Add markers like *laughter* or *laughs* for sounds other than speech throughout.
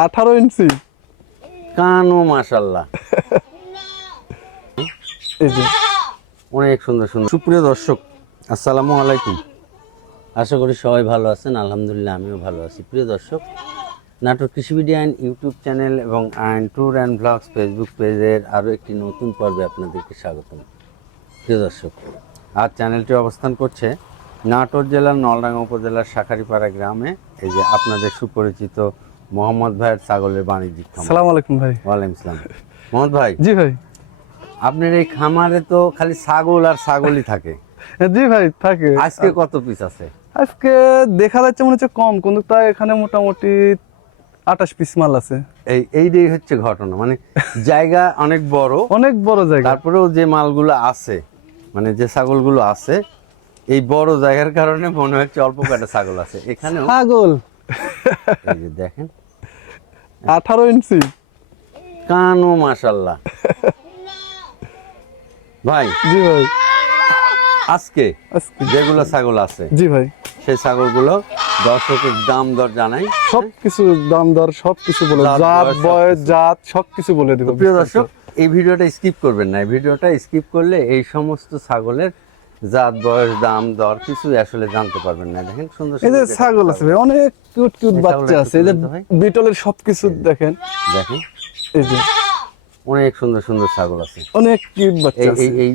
আঠারো ইঞ্চি। কানও মাশাল্লাহ। এই যে। অনেক সুন্দর সুন্দর। সুপ্রিয় দর্শক আসসালামু আলাইকুম। আশা করি সবাই ভালো আছেন আলহামদুলিল্লাহ আমিও ভালো আছি। প্রিয় দর্শক নাটক কৃষিবিডি আইন ইউটিউব চ্যানেল এবং আইন ট্যুর অ্যান্ড ব্লগস ফেসবুক পেজের আরও একটি নতুন পর্বে আপনাদেরকে স্বাগতম। প্রিয় দর্শক আজ চ্যানেলটি অবস্থান করছে নাটোর জেলার নলডাঙ্গা উপজেলার শাখারিপাড়া গ্রামে। এই যে আপনাদের সুপরিচিত মোহাম্মদ ভাইয়ের ছাগলের বাণিজ্যিক সালাম আলাইকুম ভাই। ওয়ালাইকুম সালাম। মোহাম্মদ ভাই জি ভাই। আপনার এই খামারে তো খালি ছাগল আর ছাগলই থাকে। জি ভাই থাকে। আজকে কত পিস আছে? আজকে দেখা যাচ্ছে মনে হচ্ছে কম কিন্তু তাই এখানে মোটামুটি আঠাশ পিস মাল আছে। এই এইটাই হচ্ছে ঘটনা। মানে জায়গা অনেক বড়। অনেক বড় জায়গা। তারপরেও যে মালগুলো আছে মানে যে ছাগলগুলো আছে এই বড় জায়গার কারণে মনে হচ্ছে অল্প কটা ছাগল আছে। এখানে ছাগল। এই যে দেখেন আঠারো ইঞ্চি। কানও মাশাল্লাহ। ভাই জি ভাই। আজকে আজকে। যেগুলো ছাগল আছে জি ভাই। সেই ছাগলগুলো দর্শকের দাম দর জানাই। সব কিছু দাম দর সব কিছু বলে জাত, জাত বয়স, সবকিছু। জাত সব কিছু বলে দিব প্রিয় দর্শক এই ভিডিওটা স্কিপ করবেন না। এই ভিডিওটা স্কিপ করলে এই সমস্ত ছাগলের জাত বয়স দাম দর কিছু আসলে জানতে পারবেন না। দেখেন সুন্দর এই যে ছাগল আছে ভাই অনেক কিউট কিউট বাচ্চা আছে। এই যে। বিটলের সব কিছু দেখেন। দেখেন। এই যে অনেক সুন্দর সুন্দর ছাগল আছে। অনেক কিউট বাচ্চা এই আছে। এই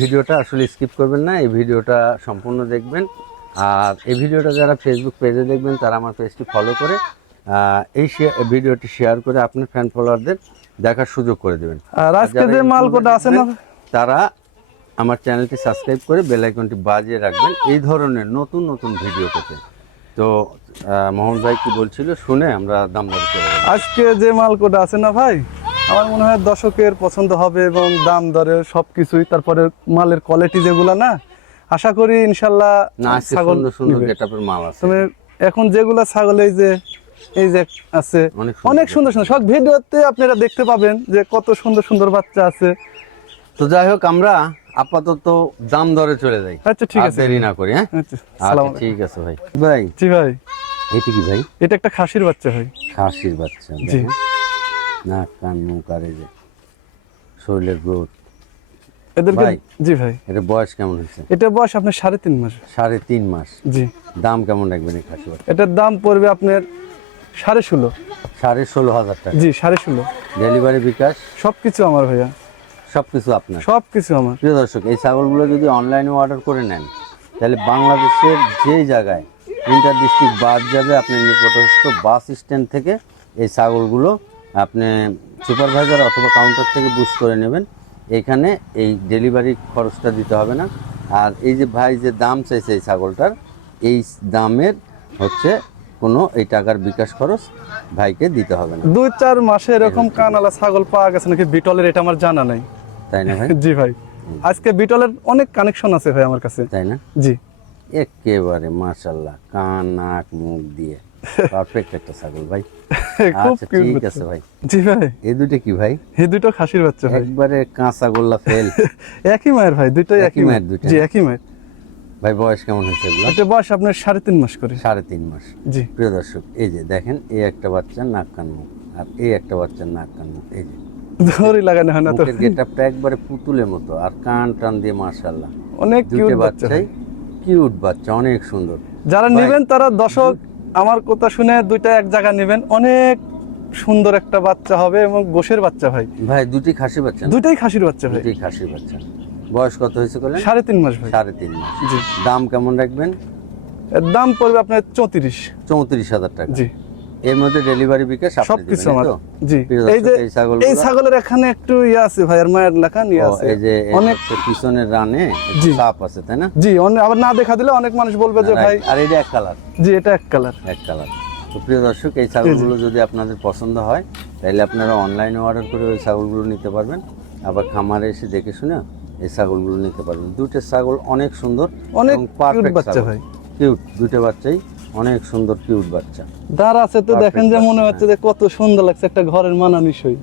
ভিডিওটা আসলে স্কিপ করবেন না এই ভিডিওটা সম্পূর্ণ দেখবেন। আর এই ভিডিওটা যারা ফেসবুক পেজে দেখবেন তারা আমার পেজটি ফলো করে এই ভিডিওটি শেয়ার করে আপনার ফ্যান ফলোয়ারদের দেখার সুযোগ করে দেবেন। আর আজকে যে মাল কোটা আছে না তারা আমার চ্যানেলটি সাবস্ক্রাইব করে বেল আইকনটি বাজিয়ে রাখবেন এই ধরনের নতুন নতুন ভিডিও পেতে। তো মোহন ভাই কি বলছিল শুনে আমরা দাম করে আজকে যে মাল কোটা আছে না ভাই আমার মনে হয় দর্শকের পছন্দ হবে এবং দাম দরে সব কিছুই তারপরে মালের কোয়ালিটি যেগুলা না আশা করি ইনশাল্লাহ না ছাগল সুন্দর। মাল আছে। তবে এখন যেগুলা ছাগল এই যে এই যে আছে অনেক সুন্দর সুন্দর সব ভিডিওতে আপনারা দেখতে পাবেন যে কত সুন্দর সুন্দর বাচ্চা আছে তো যাই হোক আমরা আপাতত দাম দরে চলে যাই। আচ্ছা ঠিক আছে। দেরি না করি হ্যাঁ? আচ্ছা আচ্ছা ঠিক আছে ভাই। ভাই জি ভাই। এটা কি ভাই? এটা একটা খাসির বাচ্চা ভাই। খাসির বাচ্চা জি। নাক কান মুখ আর এই যে শরীরের গ্রোথ। এদেরকে ভাই। জি ভাই। এটা বয়স কেমন হয়েছে? এটা বয়স আপনার সাড়ে তিন মাস। সাড়ে তিন মাস। জি। দাম কেমন রাখবেন এই খাসি বাচ্চা এটার দাম পড়বে আপনার সাড়ে ষোলো। সাড়ে ষোলো হাজার টাকা। জি সাড়ে ষোলো। ডেলিভারি বিকাশ? সব কিছু আমার ভাইয়া। সব কিছু আপনার। সব কিছু আমার। প্রিয় দর্শক এই ছাগলগুলো যদি অনলাইনে অর্ডার করে নেন তাহলে বাংলাদেশের যে জায়গায় ইন্টার ডিস্ট্রিক্ট বাদ যাবে আপনি নিকটস্থ বাস স্ট্যান্ড থেকে এই ছাগলগুলো আপনি সুপারভাইজার অথবা কাউন্টার থেকে বুঝ করে নেবেন। এখানে এই ডেলিভারি খরচটা দিতে হবে না। আর এই যে ভাই যে দাম চাইছে এই ছাগলটার এই দামের হচ্ছে কোনো এই টাকার বিকাশ খরচ ভাইকে দিতে হবে না। দুই চার মাসে এরকম কানালা ছাগল পাওয়া গেছে নাকি? বিটলের এটা আমার জানা নাই। তাই না ভাই? জি ভাই। আজকে বিটলের অনেক কানেকশন আছে ভাই আমার কাছে। তাই না? জি। একেবারে মাশাল্লাহ কান নাক মুখ দিয়ে। পারফেক্ট একটা ছাগল ভাই। *laughs* আচ্ছা ঠিক আছে ভাই। জি ভাই। এই দুটো কি ভাই? এই দুটো খাসির বাচ্চা ভাই। একবারে কাঁচা গোল্লা ফেল। *laughs* একই মায়ের ভাই দুটোই একই মায়ের। দুইটা? জি একই মায়ের। ভাই বয়স কেমন হয়েছে এটা বয়স আপনার সাড়ে তিন মাস করে। সাড়ে তিন মাস। জি। প্রিয় দর্শক এই যে দেখেন এই একটা বাচ্চার নাক কান মুখ। আর এই একটা বাচ্চার নাক কান মুখ। এই যে। দড়ি লাগানো হয় না তো। গেটআপটা একবারে পুতুলের মতো আর কান টান দিয়ে মাশাল্লাহ অনেক কিউট বাচ্চা বাচ্চাই কিউট বাচ্চা অনেক সুন্দর। যারা। নেবেন তারা দর্শক আমার কথা শুনে দুইটা এক জায়গা নেবেন অনেক সুন্দর একটা বাচ্চা হবে এবং গোশের বাচ্চা ভাই। ভাই দুটি খাসি বাচ্চা না? দুইটাই খাসির বাচ্চা ভাই। দুটি খাসি বাচ্চা। বয়স কত হয়েছে বলেন সাড়ে তিন মাস ভাই। সাড়ে তিন মাস। জি। দাম কেমন রাখবেন? এর দাম পড়বে আপনার চৌত্রিশ। চৌত্রিশ হাজার টাকা। জি। এর মধ্যে ডেলিভারি বিকাশ আপনি সব কিছু আমার জি। এই যে এই ছাগলের এখানে একটু ইয়ে আছে ভাই মায়ের লেখা নিয়ে আছে। এই যে অনেক পিছনের রানে। সাপ আছে তাই না? জি আবার না দেখা দিলে অনেক মানুষ বলবে যে ভাই আর এটা এক কালার জি এটা এক কালার এক কালার তো প্রিয় দর্শক এই ছাগলগুলো যদি আপনাদের পছন্দ হয় তাহলে আপনারা অনলাইনে অর্ডার করে ওই ছাগলগুলো নিতে পারবেন। আবার খামারে এসে দেখে শুনে এই ছাগলগুলো নিতে পারবেন। দুটো ছাগল অনেক সুন্দর অনেক perfect বাচ্চা। ভাই। কিউট দুটো বাচ্চাই। অনেক সুন্দর কিউট বাচ্চা। দাঁড় আছে তো দেখেন যে মনে হচ্ছে যে কত সুন্দর লাগছে একটা ঘরের মানানিসই।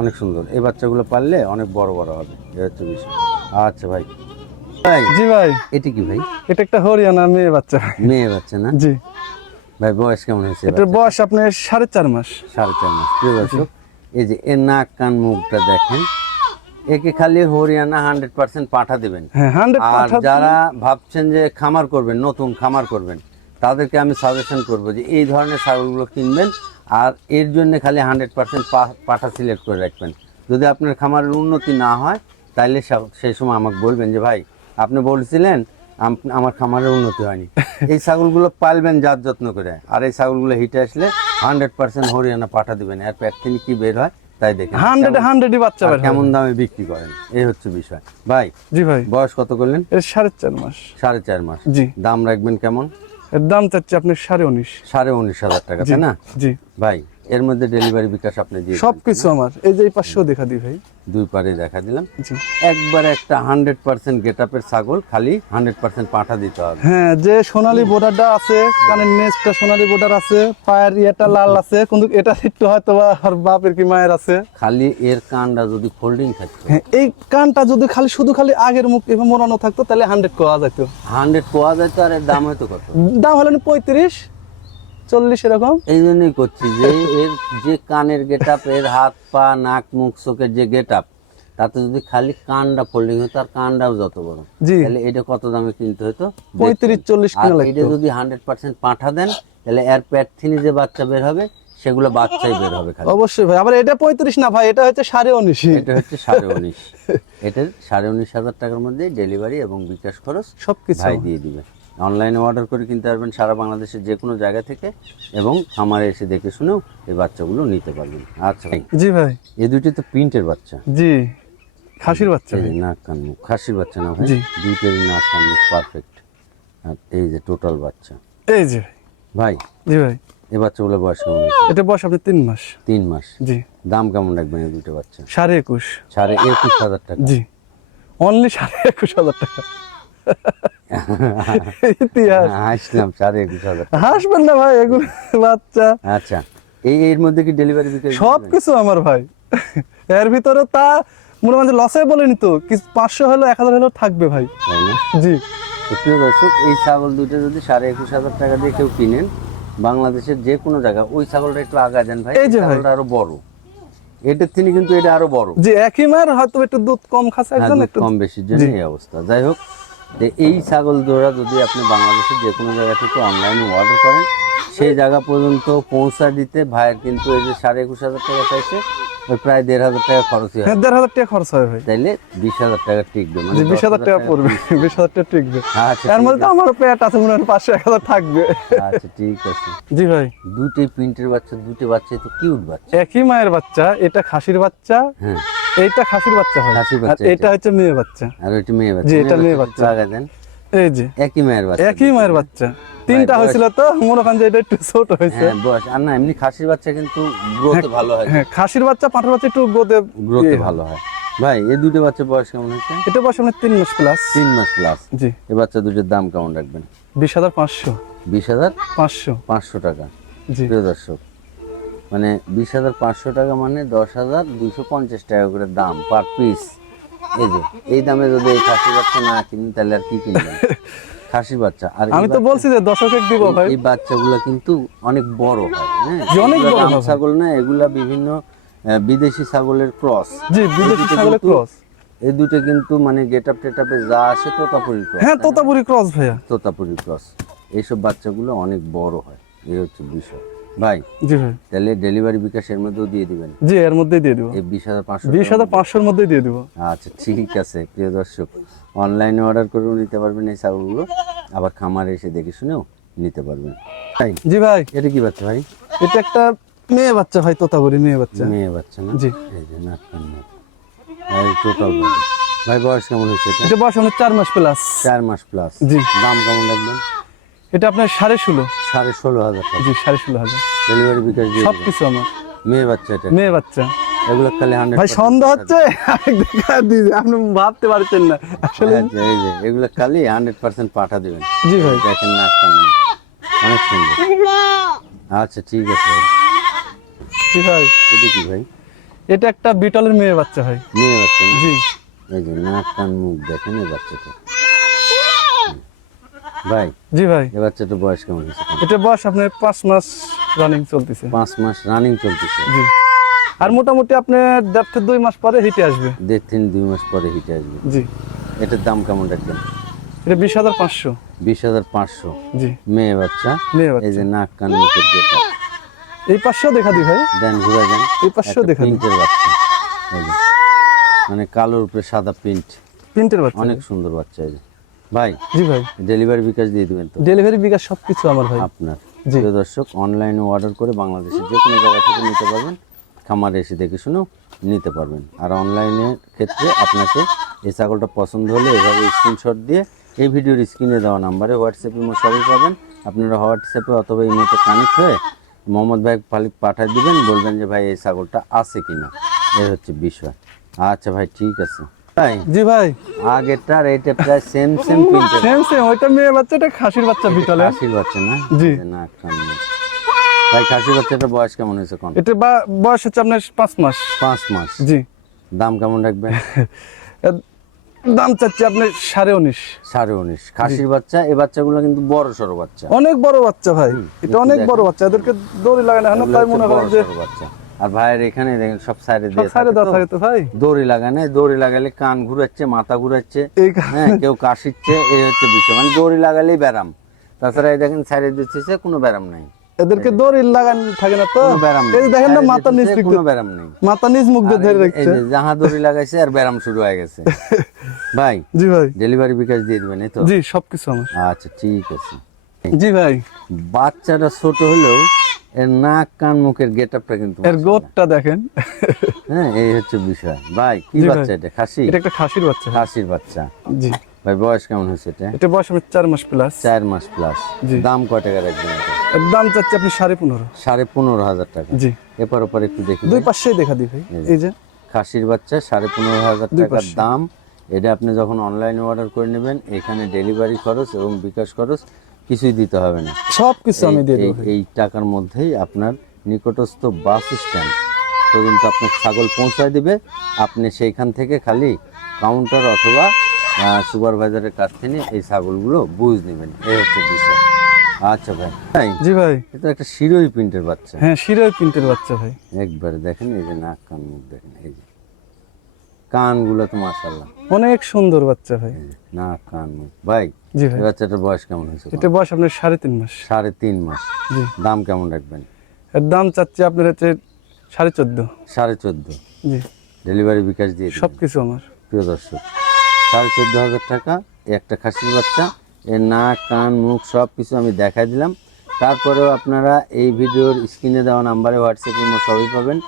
অনেক সুন্দর। এই বাচ্চাগুলো পারলে অনেক বড় বড় হবে এই হচ্ছে বিষয় আচ্ছা ভাই। ভাই জি ভাই। এটি কি ভাই? এটা একটা হরিয়ানা মেয়ে বাচ্চা। মেয়ে বাচ্চা না? জি। ভাই বয়স কেমন হয়েছে এটার বয়স আপনার সাড়ে চার মাস। সাড়ে চার মাস। প্রিয় দর্শক এই যে এর নাক কান মুখটা দেখেন একে খালি হরিয়ানা হান্ড্রেড পার্সেন্ট পাঠা দেবেন। হ্যাঁ আর যারা ভাবছেন যে খামার করবেন নতুন খামার করবেন তাদেরকে আমি সাজেশন করব যে এই ধরনের ছাগলগুলো কিনবেন আর এর জন্য খালি হান্ড্রেড পার্সেন্ট পাঠা সিলেক্ট করে রাখবেন। যদি আপনার খামারের উন্নতি না হয় তাহলে সেই সময় আমাকে বলবেন যে ভাই আপনি বলছিলেন আমার খামারের উন্নতি হয়নি। *laughs* এই ছাগলগুলো পালবেন জাত যত্ন করে। আর এই ছাগলগুলো হিটে আসলে হান্ড্রেড পার্সেন্ট হরিয়ানা পাঠা দিবেন। আর পেট থেকে কি বের হয় তাই দেখেন হান্ড্রেড হান্ড্রেডই বাচ্চা। কেমন দামে বিক্রি করেন? এই হচ্ছে বিষয়। ভাই জি ভাই। বয়স কত করলেন? সাড়ে চার মাস। সাড়ে চার মাস। জি। দাম রাখবেন কেমন? এর দাম চাচ্ছি আপনি সাড়ে উনিশ। সাড়ে উনিশ হাজার টাকা তাই না? জি। ভাই এর মধ্যে ডেলিভারি বিকাশ আপনি দিয়ে সব কিছু আমার। এই যে এই পাশেও দেখা দিই ভাই। দুই পারে দেখা দিলাম। একবার একটা হান্ড্রেড পার্সেন্ট গেট আপের ছাগল খালি হান্ড্রেড পার্সেন্ট পাঠা দিতে হবে। হ্যাঁ যে সোনালী বোর্ডারটা আছে কানের নেজটা সোনালী বোর্ডার আছে পায়ের ইয়েটা লাল আছে কিন্তু এটা একটু হয়তো বা আর বাপের কি মায়ের আছে। খালি এর কানটা যদি ফোল্ডিং থাকতো। হ্যাঁ এই কানটা যদি খালি শুধু খালি আগের মুখ এভাবে মোড়ানো থাকতো তাহলে হান্ড্রেড কোয়া যেত হান্ড্রেড পাওয়া যায় তো আর এর দাম হয়তো কত? দাম হলেন পঁয়ত্রিশ। চল্লিশ এরকম? এই জন্যই করছি যে এর যে কানের গেট আপ এর হাত পা নাক মুখ চোখের যে গেট আপ তাতে যদি খালি কানটা ফোল্ডিং হতো আর কানটাও যত বড়। তাহলে এটা কত দামে কিনতে হতো? পঁয়ত্রিশ চল্লিশ এটা যদি হান্ড্রেড পার্সেন্ট পাঠা দেন তাহলে এর পেট থেকে যে বাচ্চা বের হবে সেগুলো বাচ্চাই বের হবে অবশ্যই ভাই আবার এটা পঁয়ত্রিশ না ভাই এটা হচ্ছে সাড়ে উনিশ। এটা হচ্ছে সাড়ে উনিশ। এটার সাড়ে উনিশ হাজার টাকার মধ্যে ডেলিভারি এবং বিকাশ খরচ সবকিছু। দিয়ে দিবে। অনলাইনে অর্ডার করে কিনতে পারবেন সারা বাংলাদেশের যে কোনো জায়গা থেকে এবং খামারে এসে দেখে শুনেও এই বাচ্চাগুলো নিতে পারবেন। আচ্ছা ভাই। জি ভাই। এই দুটি তো প্রিন্টের বাচ্চা। জি খাসির বাচ্চা। নাক কান মুখ খাসির বাচ্চা না ভাই? জি। দুইটারই নাক কান মুখ পারফেক্ট আর এই যে টোটাল বাচ্চা। এই যে ভাই। ভাই? জি ভাই। এই বাচ্চাগুলো বয়স কেমন এটা বয়স আপনি তিন মাস। তিন মাস? জি। দাম কেমন রাখবেন এই দুটো বাচ্চা? সাড়ে একুশ। সাড়ে একুশ হাজার টাকা। জি। অনলি সাড়ে একুশ হাজার টাকা। ইতিহাস। হাসলাম সাড়ে একুশ হাজার হাসবেন না ভাই এগুলো বাচ্চা। আচ্ছা এই এর মধ্যে কি ডেলিভারি সব কিছু আমার ভাই। এর ভিতরে তা মনে মানে লসে বলেনি তো কিছু পাঁচশো হলো এক হাজার হলো থাকবে ভাই। জি। প্রিয় দর্শক এই ছাগল দুটো যদি সাড়ে একুশ হাজার টাকা দিয়ে কেউ কিনেন বাংলাদেশের যে কোনো জায়গা ওই ছাগলটা একটু আগা যান ভাই। এই যে ছাগলটা আরও বড়। এটার তিনি কিন্তু এটা আরও বড়। জি একই মায়ের হয়তো একটু দুধ কম খাচ্ছে হ্যাঁ, একজন একটু কম বেশির জন্য এই অবস্থা। যাই হোক যে এই ছাগল জোড়া যদি আপনি বাংলাদেশের যে কোনো জায়গা থেকে অনলাইনে অর্ডার করেন সেই জায়গা পর্যন্ত পৌঁছা দিতে ভাইয়ের কিন্তু এই যে সাড়ে একুশ হাজার টাকা চাইছে ওই প্রায় দেড় হাজার টাকা খরচ হয় হ্যাঁ দেড় হাজার টাকা খরচ হয় ভাই। তাইলে বিশ হাজার টাকা টিকবে মানে বিশ হাজার টাকা পড়বে। বিশ হাজার টাকা টিকবে। আচ্ছা এর মধ্যে তো আমারও পেট আছে মনে হয় পাঁচশো এক হাজার থাকবে। আচ্ছা ঠিক আছে। জি ভাই। দুটি প্রিন্টের বাচ্চা দুটি বাচ্চা তো কিউট বাচ্চা। একই মায়ের বাচ্চা এটা খাসির বাচ্চা। হ্যাঁ। এইটা খাসির বাচ্চা হয়। খাসির বাচ্চা এটা হচ্ছে মেয়ে বাচ্চা। আর ওইটি মেয়ে বাচ্চা। জি, এটা মেয়ে বাচ্চা। লাগা দেন। এই যে একই মায়ের বাচ্চা। একই মায়ের বাচ্চা। তিনটা হয়েছিল তো মনে করেন যে এটা একটু ছোট হয়েছে। হ্যাঁ বয়স। আর না এমনি খাসির বাচ্চা কিন্তু গ্রোথ ভালো হয়। হ্যাঁ খাসির বাচ্চা পাঁঠার বাচ্চা একটু গ্রোথ ইয়ে ভালো হয়। ভাই এই দুটো বাচ্চা বয়স কেমন হয়েছে? এটা বয়স মানে তিন মাস প্লাস তিন মাস প্লাস জি। এই বাচ্চা দুটোর দাম কেমন রাখবেন? বিশ হাজার পাঁচশো। বিশ হাজার? পাঁচশো। পাঁচশো টাকা। জি। প্রিয় দর্শক মানে বিশ হাজার পাঁচশো টাকা মানে দশ হাজার দুশো পঞ্চাশ টাকা করে দাম পার পিস এই যে এই দামে যদি এই খাসি বাচ্চা না কিনি তাহলে আর কি কিনবেন? *laughs* খাসির বাচ্চা। আর আমি তো বলছি যে দশক দিব ভাই। এই বাচ্চাগুলো কিন্তু অনেক বড় হয় হ্যাঁ? অনেক বড় ছাগল না এগুলা বিভিন্ন বিদেশি ছাগলের ক্রস। জি বিদেশি ছাগলের ক্রস। এই দুটো কিন্তু মানে গেট আপ টেট যা আসে তোতাপুরি ক্রস হ্যাঁ তোতাপুরি ক্রস ভাইয়া। তোতাপুরি ক্রস। এইসব বাচ্চাগুলো অনেক বড় হয় এই হচ্ছে বিষয়। ভাই জি ভাই। তাহলে ডেলিভারি বিকাশ এর মধ্যেও দিয়ে দিবেন। জি এর মধ্যেই দিয়ে দিব। এই বিশ হাজার পাঁচশো বিশ হাজার পাঁচশোর মধ্যেই দিয়ে দিব। আচ্ছা ঠিক আছে প্রিয় দর্শক অনলাইনে অর্ডার করেও নিতে পারবেন এই ছাগলগুলো আবার খামারে এসে দেখে শুনেও নিতে পারবেন। তাই জি ভাই। এটা কি বাচ্চা ভাই? এটা একটা মেয়ে বাচ্চা ভাই তোতাপুরি মেয়ে বাচ্চা। মেয়ে বাচ্চা না? জি। এই যে নাক ভাই বয়স। কেমন হয়েছে এটা? এটা বয়স অনেক চার মাস প্লাস চার মাস প্লাস জি। দাম কেমন রাখবেন? এটা আপনার সাড়ে ষোলো। সাড়ে ষোলো হাজার জি সাড়ে ষোলো হাজার। ডেলিভারি বিকাশ সব কিছু আমার। মেয়ে বাচ্চা এটা। মেয়ে বাচ্চা। এগুলো খালি হান্ড্রেড ভাই সন্দেহ হচ্ছে? আপনি ভাবতে পারছেন না। আসলে আচ্ছা এই যে এগুলো খালি হান্ড্রেড পার্সেন্ট পাঠা দিবেন। জি ভাই। দেখেন কান অনেক সুন্দর। আচ্ছা ঠিক আছে জি ভাই। এটা কি ভাই? এটা একটা বিটলের মেয়ে বাচ্চা ভাই। মেয়ে বাচ্চা জি। এই যে নাক কান মুখ দেখেন এই বাচ্চাটা। ভাই? জি ভাই। এ বাচ্চাটার বয়স কেমন হয়েছে? এটা বয়স আপনার পাঁচ মাস রানিং চলতেছে। পাঁচ মাস রানিং চলতেছে। জি। আর মোটামুটি আপনার দেড় থেকে দুই মাস পরে হিটে আসবে। দেড় তিন দুই মাস পরে হিটে আসবে। জি। এটার দাম কেমন রাখবেন? এটা বিশ হাজার পাঁচশো। বিশ হাজার পাঁচশো। জি। মেয়ে বাচ্চা? মেয়ে এই যে নাক কান মুখের যেটা এই পাঁচশো দেখা দিই ভাই। দেন ঘুরে যান এই পাঁচশো দেখা দিই। বাচ্চা। মানে কালোর উপরে সাদা প্রিন্ট। প্রিন্টের বাচ্চা। অনেক সুন্দর বাচ্চা এই যে। ভাই জি ভাই। ডেলিভারি বিকাশ দিয়ে দিবেন তো? ডেলিভারি বিকাশ সব কিছু আমার ভাই। আপনার। জি। দর্শক অনলাইনে অর্ডার করে বাংলাদেশের যে কোনো জায়গা থেকে নিতে পারবেন। খামারে এসে দেখে শুনেও নিতে পারবেন। আর অনলাইনের ক্ষেত্রে আপনাকে এই ছাগলটা পছন্দ হলে এভাবে স্ক্রিনশট দিয়ে এই ভিডিওর স্ক্রিনে দেওয়া নাম্বারে হোয়াটসঅ্যাপে সবই পাবেন। আপনারা হোয়াটসঅ্যাপে অথবা ইমোতে কানেক্ট হয়ে মোহাম্মদ ভাই পালিক পাঠিয়ে দিবেন। বলবেন যে ভাই এই ছাগলটা আছে কিনা? এই হচ্ছে বিষয়। আচ্ছা ভাই ঠিক আছে। তাই? জি ভাই। প্রায় সেম সেম সেম সেম ওইটা মেয়ে বাচ্চা এটা খাসির বাচ্চা বিটলে খাসির বাচ্চা না? জি। না ভাই খাসির বাচ্চাটার বয়স কেমন হয়েছে কোন? এটা বা- বয়স হচ্ছে আপনার পাঁচ মাস। পাঁচ মাস? জি। দাম কেমন রাখবেন *laughs* দাম চাচ্ছি আপনার সাড়ে উনিশ। সাড়ে উনিশ। খাসির বাচ্চা এই বাচ্চাগুলো কিন্তু বড় সড়ো বাচ্চা। অনেক বড় বাচ্চা ভাই। এটা অনেক বড় বাচ্চা। এদেরকে দড়ি লাগানো হয় না তাই মনে করেন যে বাচ্চা। আর ভাইয়ের এখানে দেখেন সব সাইডে সাইডে দেওয়া। থাকে তো ভাই? দড়ি লাগানে দড়ি লাগালে কান ঘুরাচ্ছে মাথা ঘুরাচ্ছে। হ্যাঁ কেউ কাশিচ্ছে এই হচ্ছে বিষয়। মানে দড়ি লাগালেই ব্যারাম। তাছাড়া এই দেখেন সাইডে দিচ্ছে কোনো ব্যারাম নাই। এদেরকে দড়ি লাগান থাকে না তো? এই দেখেন না মাথা নিচ কোনো ব্যারাম নেই। মাথা নিচ মুখ দিয়ে ধরে রাখছে। যে দড়ি লাগাইছে আর ব্যারাম শুরু হয়ে গেছে। *laughs* ভাই জি ভাই। ডেলিভারি বিকাশ দিয়ে দিবেন এই তো? জি সবকিছু আমার। আচ্ছা ঠিক আছে। জি ভাই। বাচ্চাটা ছোট হলেও এর নাক কান মুখের গেট আপটা কিন্তু এর দেখেন। হ্যাঁ এই হচ্ছে বিষয়। ভাই কি বাচ্চা এটা? খাসি? এটা একটা খাসির বাচ্চা। খাসির বাচ্চা। জি। ভাই বয়স কেমন হয়েছে এটা? এটা বয়স আমার চার মাস প্লাস চার মাস প্লাস দাম কয় টাকা রাখবেন এর দাম চাচ্ছি আপনি সাড়ে পনেরো। সাড়ে পনেরো হাজার টাকা। জি। এপার ওপার একটু দেখি দুই পাশেই দেখা দিই ভাই। এই যে খাসির বাচ্চা সাড়ে পনেরো হাজার টাকার দাম। এটা আপনি যখন অনলাইনে অর্ডার করে নেবেন এখানে ডেলিভারি খরচ এবং বিকাশ খরচ। কিছুই দিতে হবে না। সব কিছু আমি দিয়ে এই- দেবো এই টাকার মধ্যেই আপনার নিকটস্থ বাস স্ট্যান্ড পর্যন্ত আপনার ছাগল পৌঁছায় দিবে। আপনি সেইখান থেকে খালি কাউন্টার অথবা সুপারভাইজারের কাছ থেকে এই ছাগলগুলো বুঝ নেবেন। এই হচ্ছে বিষয়। আচ্ছা ভাই জি ভাই। এটা একটা শিরোই প্রিন্টের বাচ্চা। হ্যাঁ শিরোই প্রিন্টের বাচ্চা ভাই। একবারে দেখেন এই যে নাক কান মুখ দেখেন এই যে। কানগুলো তো মাসাল্লাহ অনেক সুন্দর বাচ্চা ভাই। নাক কান মুখ ভাই জি ভাই। বাচ্চাটার বয়স কেমন হয়েছে? এটা বয়স আপনার সাড়ে তিন মাস। সাড়ে তিন মাস। দাম কেমন রাখবেন? এর দাম চাচ্ছি আপনার হচ্ছে সাড়ে চোদ্দ। সাড়ে চোদ্দ। জি। ডেলিভারি বিকাশ দিয়ে সব কিছু আমার। প্রিয় দর্শক সাড়ে চোদ্দ হাজার টাকা এই একটা খাসির বাচ্চা এর নাক কান মুখ সব কিছু আমি দেখাই দিলাম। তারপরেও আপনারা এই ভিডিওর স্ক্রিনে দেওয়া নাম্বারে হোয়াটসঅ্যাপের মধ্যে সবই পাবেন।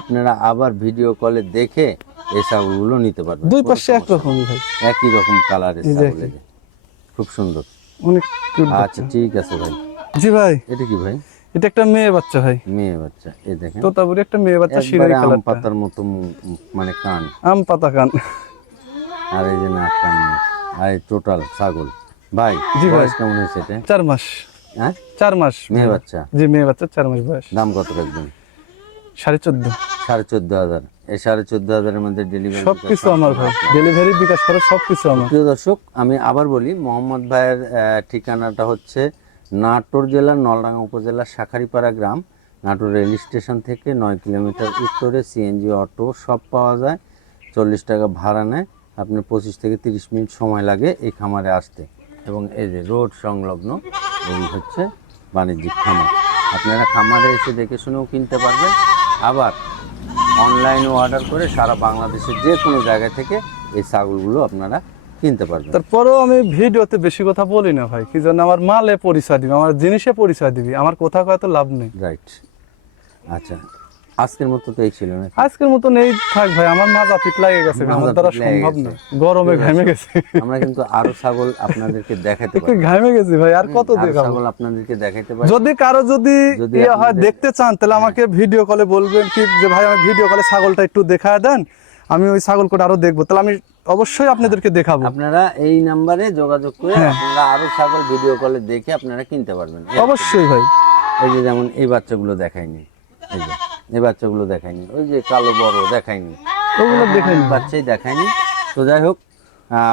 আপনারা আবার ভিডিও কলে দেখে এই ছাগলগুলো নিতে পারবেন। দুই পাশে সমস্যা একরকমই ভাই। একই রকম কালারের ছাগল। খুব সুন্দর। অনেক আচ্ছা ঠিক আছে ভাই। জি ভাই। এটা কি ভাই? এটা একটা মেয়ে বাচ্চা ভাই। মেয়ে বাচ্চা এই দেখেন। তোতাপুরি একটা মেয়ে বাচ্চা একবারে আম পাতার মতো মানে কান। আম পাতা কান। আর এই যে নাক কান। আর টোটাল ছাগল। ভাই জি ভাই। কেমন হয়েছে এটা? চার মাস। হ্যাঁ? চার মাস। মেয়ে বাচ্চা। জি মেয়ে বাচ্চা চার মাস বয়স। দাম কত রাখবেন? সাড়ে চোদ্দ। সাড়ে চোদ্দ হাজার। এই সাড়ে চোদ্দ হাজারের মধ্যে ডেলিভারি সব কিছু আমার ভাই। ডেলিভারি বিকাশ করে সব কিছু আমার। প্রিয় দর্শক আমি আবার বলি মোহাম্মদ ভাইয়ের ঠিকানাটা হচ্ছে নাটোর জেলার নলডাঙ্গা উপজেলার শাখারিপাড়া গ্রাম। নাটোর রেল স্টেশন থেকে নয় কিলোমিটার উত্তরে সিএনজি অটো সব পাওয়া যায়। চল্লিশ টাকা ভাড়া নেয়। আপনার পঁচিশ থেকে তিরিশ মিনিট সময় লাগে এই খামারে আসতে। এবং এই যে রোড সংলগ্ন এই হচ্ছে বাণিজ্যিক খামার। আপনারা খামারে এসে দেখে শুনেও কিনতে পারবেন। আবার অনলাইনে অর্ডার করে সারা বাংলাদেশের যে কোনো জায়গা থেকে এই ছাগলগুলো আপনারা কিনতে পারবেন। তারপরেও আমি ভিডিওতে বেশি কথা বলি না ভাই কি জন্য আমার মালে পরিচয় দিবি আমার জিনিসে পরিচয় দিবি আমার কোথাও হয়তো লাভ নেই। রাইট আচ্ছা। আজকের মতো তো এই ছিল না। আজকের মতো নেই থাক ভাই আমার মাজা পিট লাগে গেছে আমার দ্বারা সম্ভব না। গরমে ঘামে গেছে। আমরা কিন্তু আরও ছাগল আপনাদেরকে দেখাতে পারি। ঘামে গেছি ভাই আর কত দেখাবো? ছাগল আপনাদেরকে দেখাতে পারি। যদি কারও যদি ইয়ে হয় দেখতে চান তাহলে আমাকে ভিডিও কলে বলবেন কি যে ভাই আমি ভিডিও কলে ছাগলটা একটু দেখায় দেন আমি ওই ছাগল কোটা আরও দেখব। তাহলে আমি অবশ্যই আপনাদেরকে দেখাবো। আপনারা এই নাম্বারে যোগাযোগ করে হ্যাঁ। আপনারা আরও ছাগল ভিডিও কলে দেখে আপনারা কিনতে পারবেন। অবশ্যই ভাই। এই যে যেমন এই বাচ্চাগুলো দেখায়নি এই যে। এই বাচ্চাগুলো দেখায়নি। ওই যে কালো বড় দেখায়নি। ওগুলো দেখায়নি। বাচ্চাই দেখায়নি। তো যাই হোক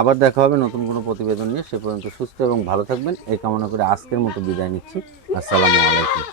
আবার দেখা হবে নতুন কোনো প্রতিবেদন নিয়ে। সে পর্যন্ত সুস্থ এবং ভালো থাকবেন। এই কামনা করে আজকের মতো বিদায় নিচ্ছি। আসসালামু আলাইকুম।